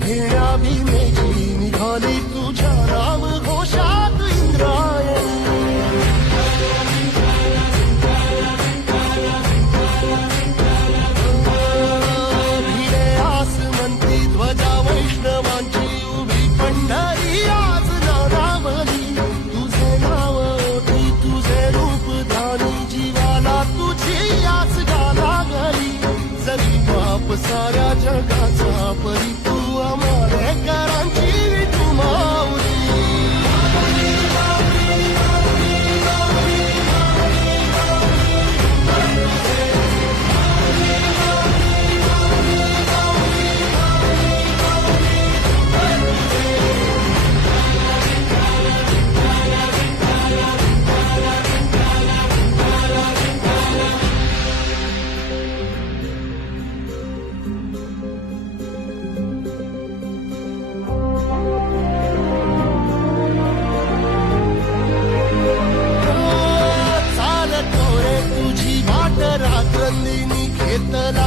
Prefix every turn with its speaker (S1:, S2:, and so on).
S1: घेरा भीमेची निघाली तुझ्या राम घोषात आस मंत्री ध्वजा वैष्णवांची उभी पंढरी आज नारावली तुझे नाव तुझे रूप धानी जीवाला तुझी आस गाला घरी जरी बाप सारा जगाचा परी It's not.